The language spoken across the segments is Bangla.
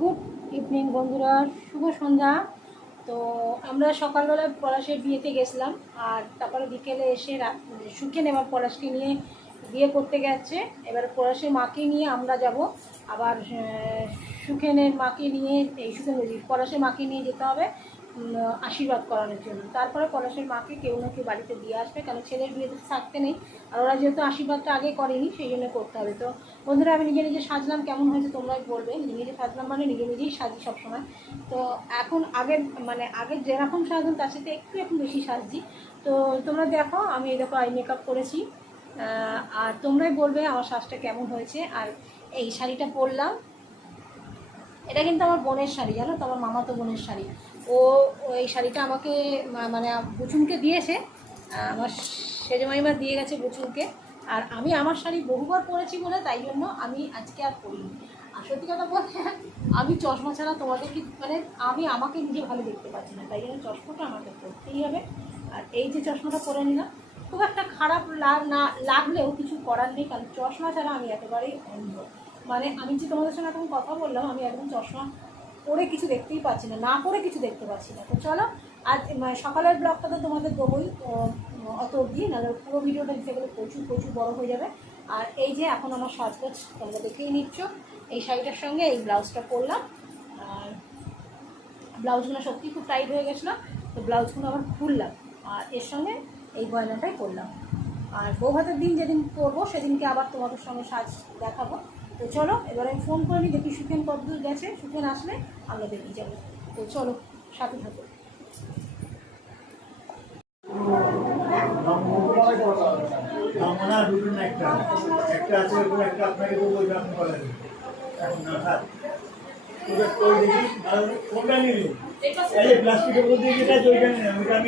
গুড ইভিনিং বন্ধুরা, শুভ সন্ধ্যা। তো আমরা সকালবেলা পলাশের বিয়েতে গেছিলাম আর তারপরে বিকেলে এসে সুখে নেবার পলাশকে নিয়ে বিয়ে করতে গেছে। এবার পলাশের মাকে নিয়ে আমরা যাব। আবার সুখেনের মাকে নিয়ে, এই সুখেন পলাশের মাকে নিয়ে যেতে হবে আশীর্বাদ করানোর জন্য। তারপরে পলাশের মাকে কেউ না কেউ বাড়িতে দিয়ে আসবে, কারণ ছেলের বিয়েতে থাকতে নেই। আর ওরা যেহেতু আশীর্বাদটা আগে করেনি, সেই জন্য করতে হবে। তো বন্ধুরা, আমি নিজে নিজে সাজলাম, কেমন হয়েছে তোমরাই বলবে। নিজে নিজে সাজলাম মানে নিজে নিজেই সাজি সবসময়। তো এখন আগের মানে আগে যেরকম সাজতাম তার সাথে একটু একটু বেশি সাজছি। তো তোমরা দেখো, আমি এই দেখো আই মেকআপ করেছি। আর তোমরাই বলবে আমার সাজটা কেমন হয়েছে। আর এই শাড়িটা পরলাম। এটা কিন্তু আমার বোনের শাড়ি, জানো তো? আমার মামাতো বোনের শাড়ি। ও এই শাড়িটা আমাকে মানে বুচুনকে দিয়েছে। আমার সেজমাইমা দিয়ে গেছে বুচুনকে। আর আমি আমার শাড়ি বহুবার পরেছি বলে তাই জন্য আমি আজকে আর পরিনি। আর সত্যি কথা বলতে, আমি চশমা ছাড়া তোমাদের কি মানে আমি আমাকে নিজে ভালো দেখতে পাচ্ছি না, তাই জন্য চশমাটা আমাকে পরতেই হবে। আর এই যে চশমাটা পরে নিলাম, খুব একটা খারাপ না লাগলেও কিছু করার নেই, কারণ চশমা ছাড়া আমি একেবারেই অন্ধ। মানে আমি যে তোমাদের সঙ্গে এখন কথা বললাম, আমি একদম চশমা পরে কিছু দেখতেই পাচ্ছি না না পরে কিছু দেখতে পাচ্ছি না। তো চলো, আজ মানে সকালের ব্লগটা তো তোমাদের দেবোই। অত অবধি, নাহলে পুরো ভিডিওটা দিতে গেলে প্রচুর প্রচুর বড় হয়ে যাবে। আর এই যে এখন আমার সাজগোজ তোমরা দেখেই নিচ্ছ, এই শাড়িটার সঙ্গে এই ব্লাউজটা পরলাম। আর ব্লাউজগুলো সত্যি খুব টাইট হয়ে গেছিল, তো ব্লাউজগুলো আবার খুললাম। আর এর সঙ্গে এই গয়নাটাই করলাম আর বউ ভাতের দিন যেদিন করব সেদিনকে আবার তোমাদের সঙ্গে সাজ দেখাবো। তো চলো, এবার আমি ফোন করে নিই, দেখি সুখেন কতদূর গেছে। সুখেন আসলে আমরা দেখি যাব। তো চলো, সাথে থাকো। একটা একটা আছে একটা আপনাকে দেবো ওইটা আপনি বলেন এখন না কোনটা নিলি এই প্লাস্টিকের মধ্যে যেটা ওইটা নিলাম ওইটা আমি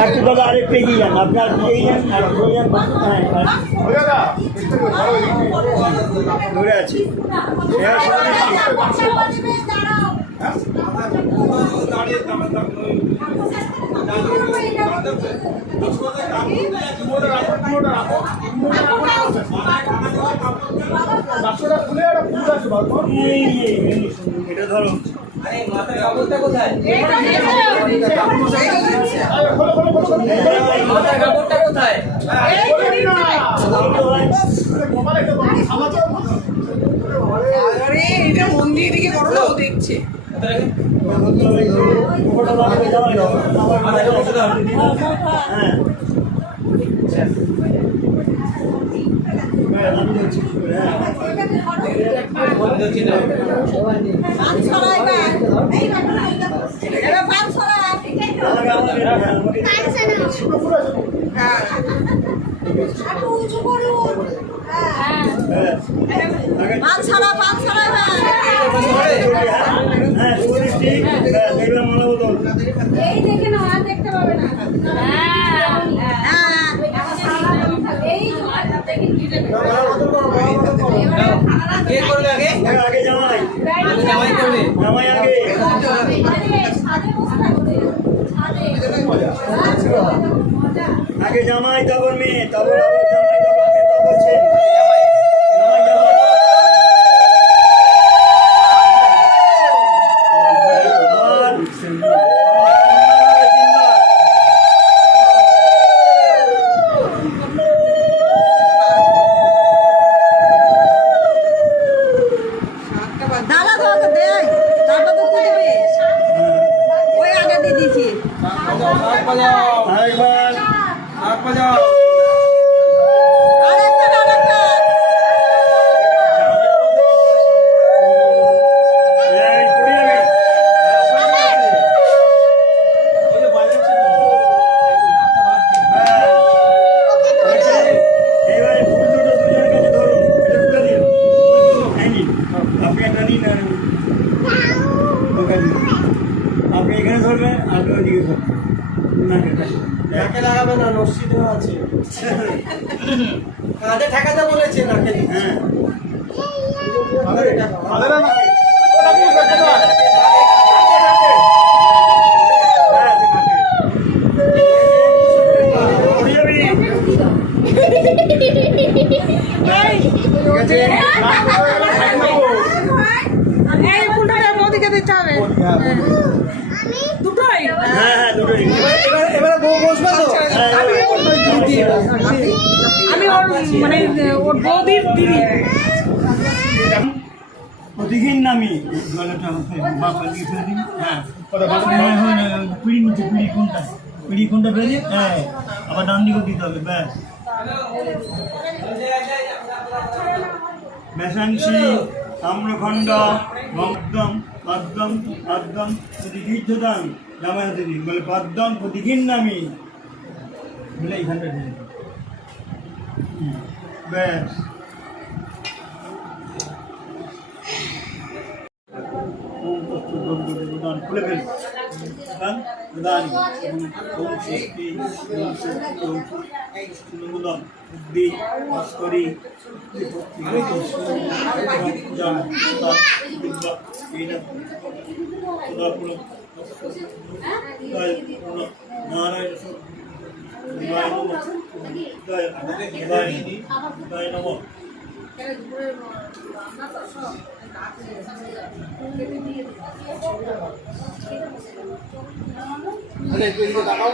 একটু দাদা আরেকটু এগিয়ে যান আপনার এগিয়ে যান আর সরে যান হ্যাঁ ধরে আছি এটা ধরো মন দিয়ে দিকে করো দেখছে। হ্যাঁ, আমি যাচ্ছি, হ্যাঁ। পান ছড়া এবার এবার পান ছড়া আমাকে আমাকে হ্যাঁ, আমাকে হ্যাঁ হ্যাঁ আগে পান ছাড়া পান ছাড়া হ্যাঁ শুভ ঠিক হ্যাঁ দেখলাম মালা বদল এই দেখে না আর দেখতে পাবে না। এই কে করবে আগে। আগে জামাই জামাই করবে। জামাই আগে। আগে। জামাই তারপর মেয়ে তারপর আবার জামাই তারপর মেয়ে তারপর ছেলে জামাই জামাই আর তিনবার দাদা তো ওকে দে দাদা তো তুই দেবে ওই আগে দিয়ে দিয়েছি শাক বাজাও আরেকবার শাক বাজাও আরেকটা আরেকটা এই পড়ে যাবে ওই যে বাজাচ্ছে তো এবারে ফুল দুটো দুজনের কাছে ধরুন এটা তুলে দিন এই নিন। আপনি একটা নিন আর ওকে দিন। আপনি এখানে ধরবেন আপনি ওদিকে ধরবেন না এটা নাকে লাগাবে না রশ্মি দেওয়া আছে কাঁধে ঠেকাতে বলেছে নাকে হ্যাঁ আমাদের এটা আমাদের না হ্যাঁ, দেখাবে। পড়ে যাবি। ঠিক আছে? এই ফুলটা ওদিকে দিতে হবে। দুটোই? হ্যাঁ হ্যাঁ দুটোই। এবারে এবারে বউ বসবে তো? হ্যাঁ, আমি ওর দিদি। আমি ওর মানে ওর বৌদির দিদি। প্রতিদিন নামি গলাটা বাপা দিয়ে ফেলে দিন। হ্যাঁ হ্যাঁ হ্যাঁ পিড়ি নিচে পিড়ি কোনটা? পিড়ি কোনটা ফেলে হ্যাঁ আবার ডান দিকেও দিতে হবে ব্যাস। মেশাংশি তাম্রখণ্ড মদ্যম পদ্মম পদ্মম হাতে দিন বলে পদ্মম প্রতিঘিন নামি। বলে এইখানটা দিন। ব্যাস। খুলে ফেলি। ওম ষষ্ঠী ওম ষষ্ঠী ওম অনুমোদন বুদ্ধি ভাস্করী নারায়ণ শিবায় নমঃ শিবায় শিবায় শিবায় নমঃ আরে একটু এদিকে তাকাও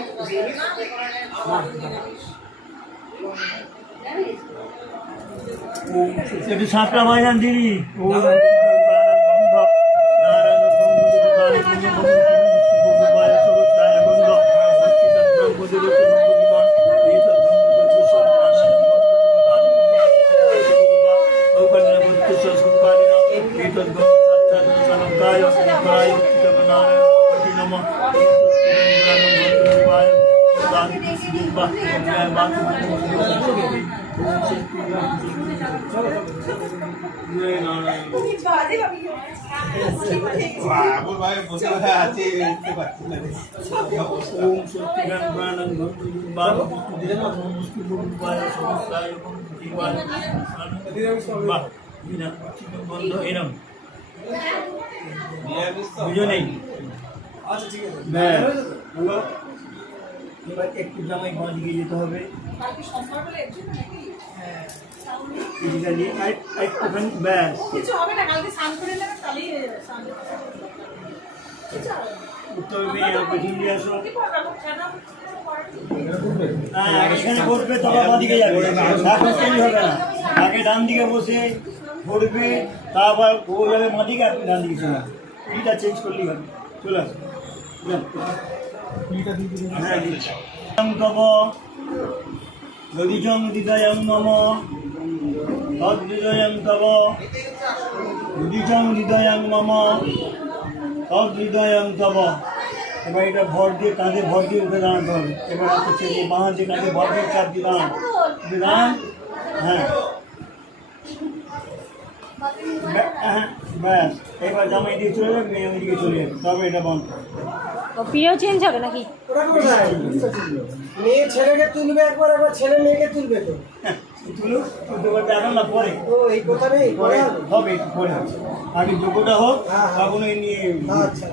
একটু সাতটা বাজান দিদি আচ্ছা ঠিক আছে। এবার একটু জামাই বাঁ দিকে যেতে হবে। হয়ে। হ্যাঁ দিকে না আগে ডান দিকে বসে ঘুরবে তারপর ও যাবে আপনি ডান দিকে চলে এইটা চেঞ্জ করলেই হবে। চলে আসুন যান। হ্যাঁ তব যদিজং হৃদয়ং মম তদ্হৃদয়ং তব। যদিজং হৃদয়ং মম তদ্হৃদয়ং তব। এবার এটা ভর দিয়ে কাঁধে ভর দিয়ে উঠে দাঁড়াতে হবে। এবার হচ্ছে যে বাঁ দিয়ে কাঁধে ভর দিয়ে চাপ দিয়ে দাঁড়ান। দিয়ে দাঁড়ান। হ্যাঁ, ব্যাস এবার জামাই দিয়ে চলে যাবে মেয়ে ওইদিকে চলে যাবে তবে এটা বন্ধ। ও পিও চেঞ্জ হবে নাকি? কোথায়? মেয়ে ছেলেকে তুলবে একবার একবার ছেলে মেয়েকে তুলবে তো। হ্যাঁ, তুলতে পারবে এখন না পরে? ও এই কথা নেই পরে পরে হবে? হবে পরে আগে যোগ্যটা হোক হ্যাঁ, হ্যাঁ। তখন ওই নিয়ে আচ্ছা।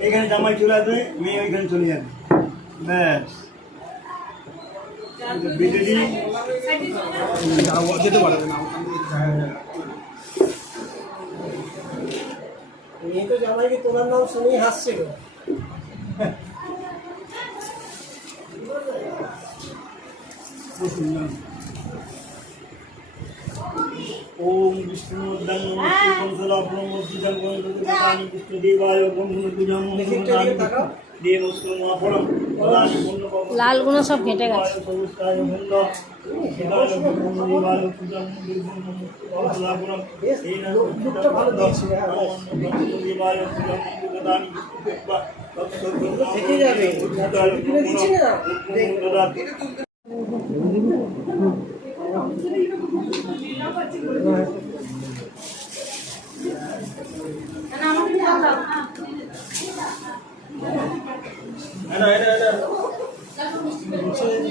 এখানে জামাই চলে আসবে মেয়ে ওইখানে চলে যাবে। ব্যাস। যেতে পারবে না মেয়ে তো জামাইকে তোমার নাম শুনেই হাসছে গো। ওম বিষ্ণু বিষ্ণুবংশলাভম বন্ধু গণপতি লালগুলো সব ঘেঁটে গেছে। থেকে বন্ধ শিবায় বন্ধু দেবায় পূজং বংশলাভম এই না লুকটা ভালো দিয়েছে, হ্যাঁ। দেবায় পূজং প্রদানি থেকে যাবে। তুলে দিচ্ছি না? সুখের ঠিক তো কি হয়েছে এই মিষ্টির জায়গাটা যেতে আমাদের ঝুলি একটা জায়গায় তুললাম চিন্তায় আমি এসেছি তারপরে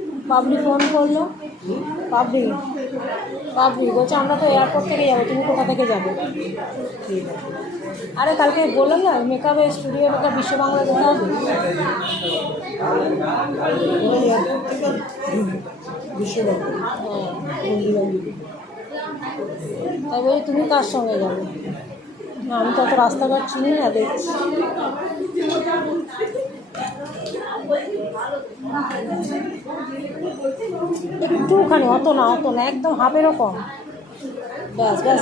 পাবলি ফোন করল। পাবলি পাবলি বলছে, আমরা তো এয়ারপোর্ট থেকে যাব, তুমি কোথা থেকে যাবে? আরে, কালকে বললাম না মেকআপের স্টুডিও মেকআপ বিশ্ব বাংলা যেতে হবে? তাই বলি তুমি কার সঙ্গে যাবে? না, আমি তো অত রাস্তাঘাট চিনি না, দেখছি। একটুখানি অত না অত না একদম হাফ এরকম। ব্যাস ব্যাস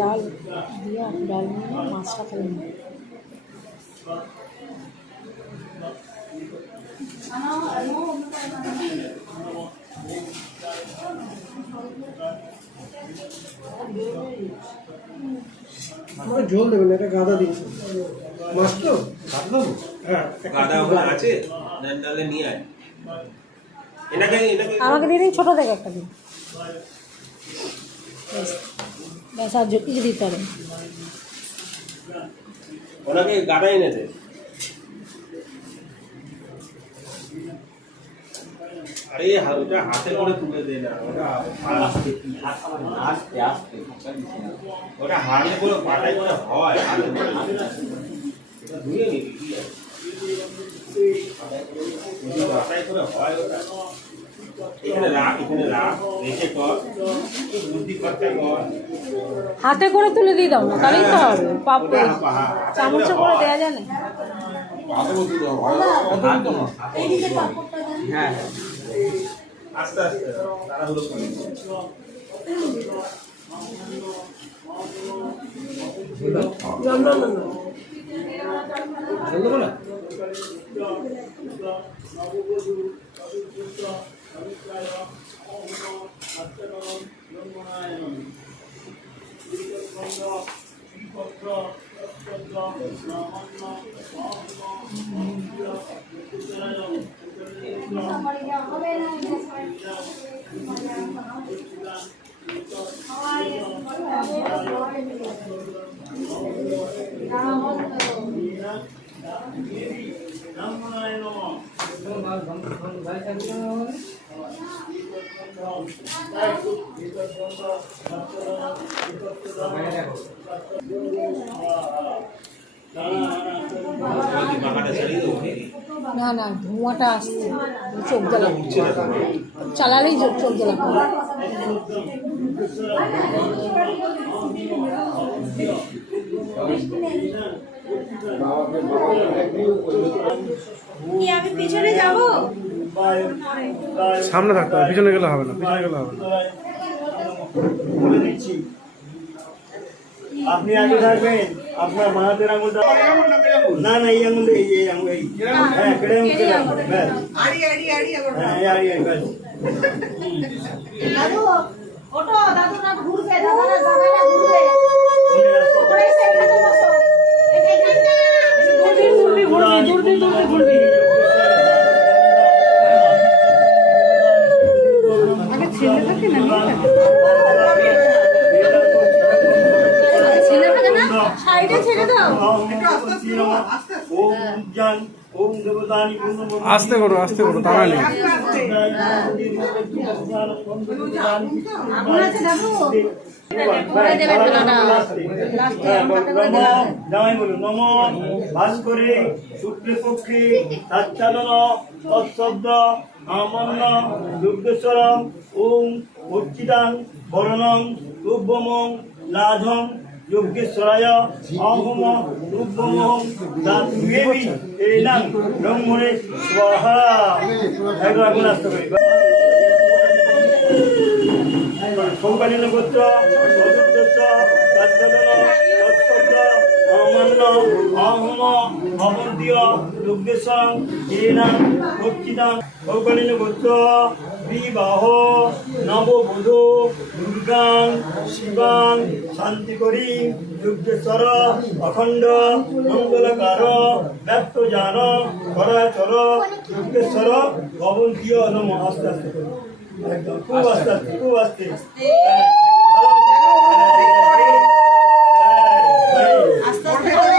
ডাল দিয়া ডাল নিয়ে মাছটা ফেলে নিয়ে আমাকে জল দেবেন একটা গাদা দিয়েছে মাছ তো? হ্যাঁ গাদা ওখানে আছে না- নাহলে নিয়ে আয়। এনাকে এনাকে আমাকে দিয়ে দিন ছোটো থেকে একটা দিন। ব্যাস আর যো- কিছু দিতে হবে ওনাকে গাদা এনে দে। হাতে করে তুলে দে না ওটা করে হয় হাতে করে এটা ধুয়ে নিবি কি আছে? যদি করে হয় ওটা। এখানে রাখ এখানে রাখ রেখে কর। বুদ্ধি খরচা কর। হাতে করে তুলে দিয়ে দাও না তাহলেই তো হবে। পাপ হাতে চামচে করে দেওয়া যায় না। হ্যাঁ। আস্তে আস্তে তাড়াহুড়ো করে। না না はあ。না না ধোঁয়াটা আসছে। চোখ জ্বালা। চালালেই চোখ চোখ জ্বালা। কি আমি পিছনে যাব? সামনে থাকতে হবে পিছনে গেলে হবে না পিছনে গেলে হবে না। বলে দিচ্ছি। আপনি আগে থাকবেন আপনার মাহাতের আঙুলটা না না এই আঙুল এই এই আঙুল এই হ্যাঁ কেড়ে আঙুল কেড়ে আঙুল ব্যাস আড়ি আড়ি আড়ি আবার হ্যাঁ এই আড়ি আড়ি ব্যাস দাদু ওটো দাদু না ঘুরবে দাদারা জামাইটা ঘুরবে মনে রাখতে হবে। ওরে সেখানে বসো এখানটা ঘুরবি ঘুরবি ঘুরবি ঘুরবি ঘুরবি আগে ছেলে থাকে না ছেলে আস্তে করো আস্তে করো, তারা নেই। নম ভাস্করে শুক্লে পক্ষে তাচ্ছাদন তৎশব্দ আমন্ন দুর্গেশ্বর ওম অর্চিতাং বরণং রূপমং লাধং যজ্ঞেশ্বরায় অহম রূপমং দাতুমেবি এনাং ব্রহ্মণে স্বাহা একবার আগুন আসতে পারি কোম্পানির গোত্র তৎপদ্র অমান্য, অহম, অবন্তীয় অর্চিতাং কোম্পানির গোত্র। বিবাহ নববধূ দুর্গাং শিবাং শান্তি করি দুর্গেশ্বর অখণ্ড মঙ্গলকার ব্যক্ত জান করাচর দুর্গেশ্বর অবন্তীয় নম আস্তে আস্তে একদম খুব আস্তে আস্তে খুব আস্তে হ্যাঁ, ভালো। হ্যাঁ, হ্যাঁ, আস্তে আস্তে হ্যাঁ, করে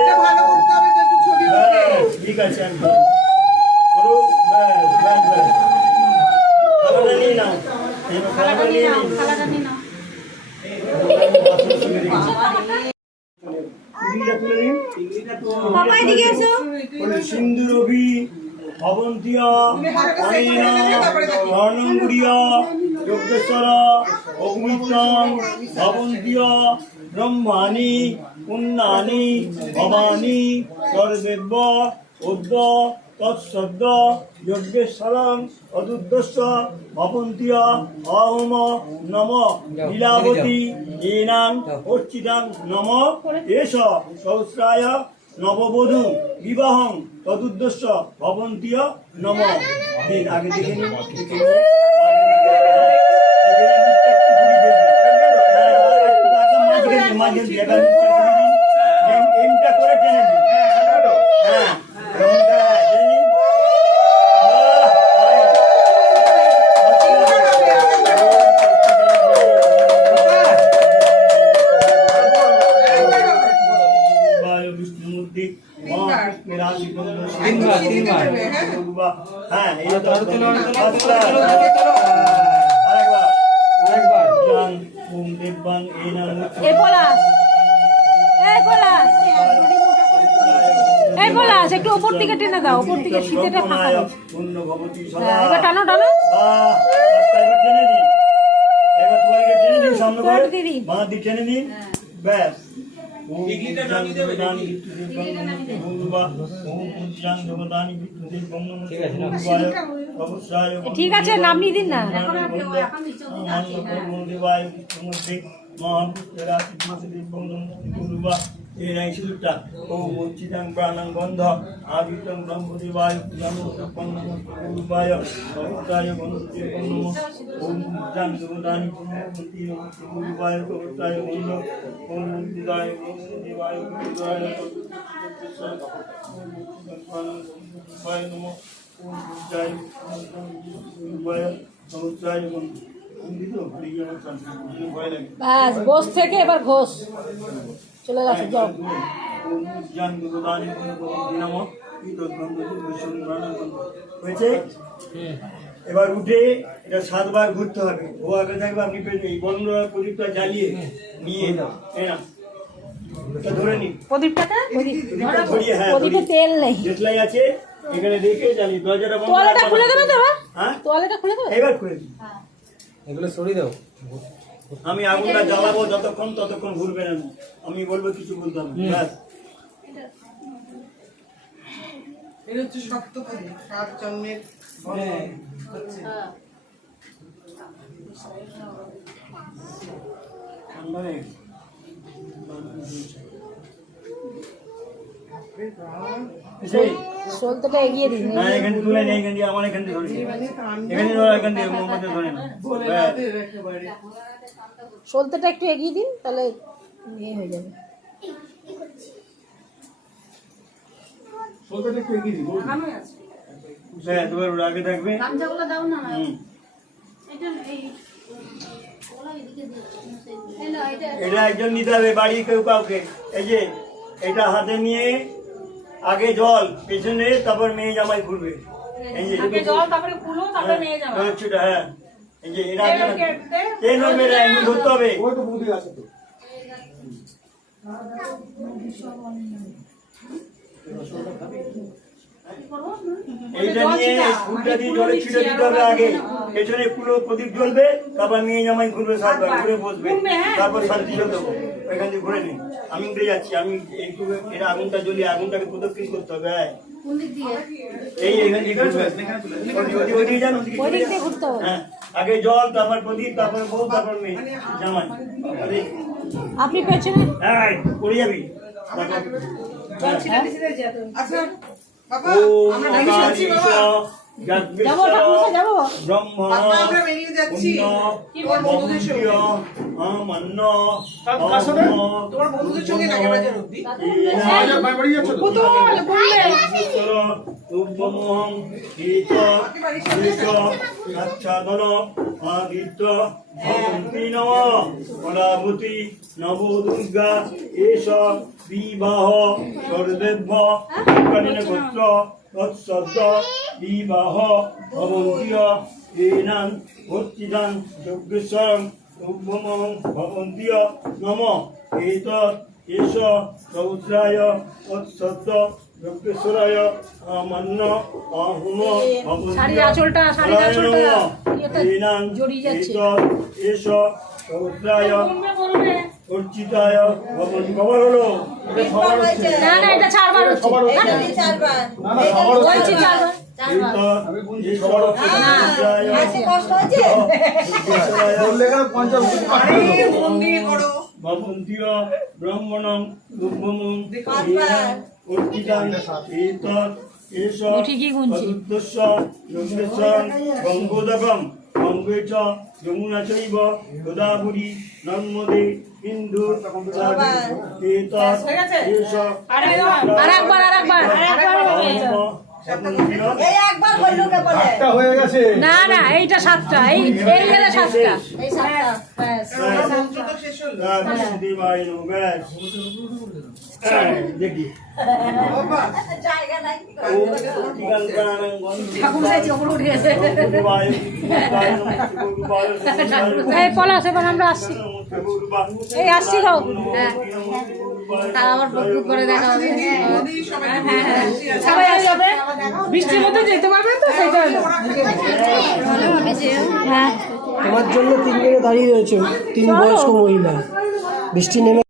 এটা ভালো করতে হবে তো একটু ছবি ওঠে ব্যাস, ঠিক আছে আমি করুন। ব্যাস, ব্যাস, ব্যাস। খাবারটা নিয়ে নাও খাবারটা নিয়ে নিন। খালাটা নিয়ে নাও টিভিটা তুলে নিন। বাবা এদিকে এসো বলে সিন্ধু রবি অবন্তীয় অনিল স্বর্ণঙ্গুড়িয়া যোগেশ্বর অগ্নিতম অবন্তীয় ব্রহ্মাণি পুণ্যানি ভবানী সর্বেব্য উদ্য তৎসদ্য যজ্ঞেশ্বরং ভবন্তীয় অহম নম লীলাবতী এনাং অর্চিতাং নম এষ সহস্রায় নববধূ বিবাহং তদুদ্দেশ্য ভবন্তীয় নম আগে দেখে নিন। হ্যাঁ, মুখটা করে টেনে নিন। হ্যাঁ, এ পলাশ এই পলাশ এই পলাশ একটু ওপর থেকে টেনে দাও ওপর থেকে শীতেটা ফাঁকা হ্যাঁ, এবার টানো টানো। দিক ব্যাস। ঠিক আছে নামিয়ে দিন না। মান্য করব দেবায় বিষ্ণুমূর্তি মহাপুত্রা মাসে বন্ধন গুরুবা এই নাই ও মঞ্চিতাং প্রাণাং গন্ধ আবিতং ব্রহ্মদেবায় নমো তপন্নম গুরুবায় সহস্রায় গন্ধে নমো ওম পুণ্যমতি নমস্তে গুরুবায় সহস্রায় গন্ধ ওম মঞ্চিতায় ব্রহ্মদেবায় গুরুবায় গুরুবায় নমো। ওম বুদ্ধায় সহস্রায় গন্ধ ব্যাস বস থেকে এবার ঘোষ। চলে গেছে যাও। হয়েছে? এবার উঠে এটা সাতবার ঘুরতে হবে। ও আগে থাকবে আপনি এই বন্ধ প্রদীপটা জ্বালিয়ে নিয়ে এই না এটা ধরে নিন। ধরিয়ে হ্যাঁ প্রদীপে তেল নেই। যেটলাই আছে এখানে রেখে জ্বালিয়ে দরজাটা বন্ধ তোয়ালেটা খুলে দেবে তো এবার? হ্যাঁ? তোয়ালেটা খুলে দেবে? এবার খুলে দিন। এগুলো সরিয়ে দাও। আমি আগুনটা জ্বালাবো যতক্ষণ ততক্ষণ ঘুরবে না। আমি বলব কিছু বলতাম ব্যাস। এটা হচ্ছে শক্ত করে সাত জন্মের ঠান্ডা হয়ে সলতেটা এগিয়ে দিন। না এখান থেকে তুলে নেই এখান আমার এখান থেকে ধরে। এখানে এখান সলতেটা একটু এগিয়ে দিন তাহলে ইয়ে হয়ে যাবে। হ্যাঁ তোমার আগে থাকবে। গামছাগুলো দাও না। এটা এই এই এটা এটা একজন নিতে হবে বাড়ি কেউ কাউকে। এই যে এটা হাতে নিয়ে আগে জল পেছনে তারপর মেয়ে জামাই ঘুরবে। এই যে আগে জল তারপরে কুলো তারপরে মেয়ে যাবে হ্যাঁ, হ্যাঁ। এই যে ধরতে হবে। ওই তো বুদ্ধি আছে তো। এইটা নিয়ে ফুলটা দিয়ে জলে ছিটে দিতে হবে আগে। পেছনে পুরো প্রদীপ জ্বলবে তারপর মেয়ে জামাই ঘুরবে সাতবার। ঘুরে বসবে। তারপর শান্তি জল দেবো ওইখান থেকে ঘুরে নিন। আমি উঠে যাচ্ছি আমি এটা আগুনটা জ্বলিয়ে আগুনটাকে প্রদক্ষিণ করতে হবে হ্যাঁ এই এখান যান, হ্যাঁ আগে জল তারপর প্রদীপ তারপর বউ তারপর মেয়ে জামাই। আপনি পেছনে এই, পড়ে যাবি। হ্যাঁ। আচ্ছা বাবা আমরা তোমার বন্ধুদের সঙ্গে উপমোহং গীত আচ্ছাদন আদিত্য ভবন্তি নম পরাভূতি নব দুর্গা বিবাহ সর্বেভ্য গোত্র তৎসদ্য বিবাহ ভবন্তীয়। এনান ভর্তিদান যজ্ঞেশ্বরং উপমোহং ভবন্তীয় নম। এতৎ এষ রৌদ্রায় তৎসদ্য যজ্ঞেশ্বরায় আমান্য আহুম শাড়ির আঁচলটা ইয়েতে এস রৌদ্রায় অর্চিতায় ভবন কবার হলো। এটা সবার হচ্ছে। না না এটা চারবার। হচ্ছে। বলছি চারবার মন্দির করো। ভবন্তীয় ব্রহ্মণং দুর্গমং অর্চিতাং এতৎ এষ ঠিকই গুনছি। চতুর্দশ যোগেশ্বর গঙ্গোদকম গঙ্গে চ যমুনা চৈব গোদাবরী নর্মদে সিন্ধু এতৎ হয়ে গেছে। না না এইটা সাতটা এই এই গেলে সাতটা। এই সাতটা। ব্যাস শেষ হলো। দেখি। জায়গা নাই। ঠাকুর চাইছে ওপরে উঠে গেছে পলাশ এবার আমরা আসছি। এই আসছি গো। হ্যাঁ। তার আবার বুক করে দেখা হবে। সবাই সবাই আসবে? বৃষ্টির মধ্যে যেতে পারবে তো? সেটা হ্যাঁ। তোমার জন্য তিনজনে দাঁড়িয়ে রয়েছে। তিন বয়স্ক মহিলা। বৃষ্টি নেমে